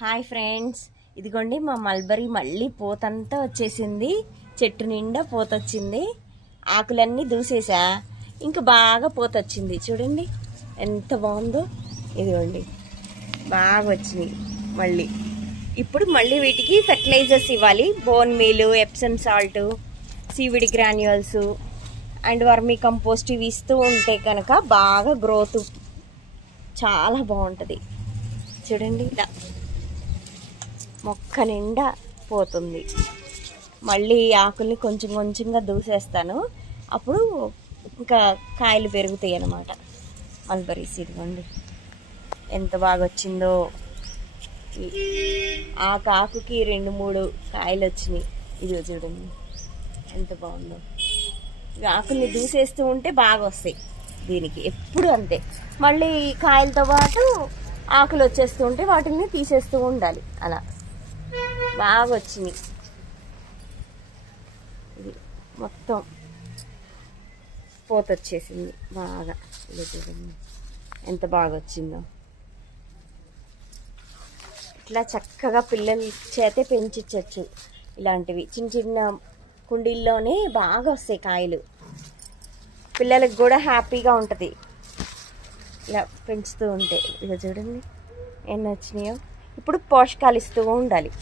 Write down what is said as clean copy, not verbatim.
Hi friends, ఇదిగోండి మా mulberry మళ్ళీ పూతంతా వచ్చేసింది. చెట్టు నిండా పూత వచ్చింది. ఆకులన్నీ దూసేసా, ఇంకా బాగా పూత వచ్చింది. చూడండి ఎంత బాగుందో. ఇదిగోండి బాగా వచ్చినాయి. మళ్ళీ ఇప్పుడు మళ్ళీ వీటికి ఫెర్టిలైజర్స్ ఇవ్వాలి. Bone meal, Epsom salt, seaweed granules and vermi compost ఇవి ఇస్తూ ఉంటే కనుక బాగా గ్రోత్ చాలా బాగుంటుంది. చూడండి ఇలా మొక్క నిండా పోతుంది. మళ్ళీ ఆకుల్ని కొంచెం కొంచెంగా దూసేస్తాను, అప్పుడు ఇంకా కాయలు పెరుగుతాయి అన్నమాట. మల్బరీస్ ఇదిగోండి ఎంత బాగా వచ్చిందో. ఆకుకి 2-3 కాయలు వచ్చినాయి. ఇదిగో చూడండి ఎంత బాగుందో. ఆకుల్ని దూసేస్తూ ఉంటే బాగా వస్తాయి దీనికి. ఎప్పుడు అంతే. మళ్ళీ కాయలతో పాటు ఆకులు వచ్చేస్తూ ఉంటే వాటిని తీసేస్తూ ఉండాలి. అలా బాగా వచ్చినాయి. ఇది మొత్తం పూత వచ్చేసింది బాగా. ఇది చూడండి ఎంత బాగా వచ్చిందో. ఇట్లా చక్కగా పిల్లల చేతే పెంచచ్చు. ఇలాంటివి చిన్న చిన్న కుండీల్లోనే బాగా వస్తాయి కాయలు. పిల్లలకు కూడా హ్యాపీగా ఉంటుంది ఇలా పెంచుతూ ఉంటే. ఇక చూడండి ఎన్ని వచ్చినాయో. ఇప్పుడు పోషకాలు ఇస్తూ ఉండాలి.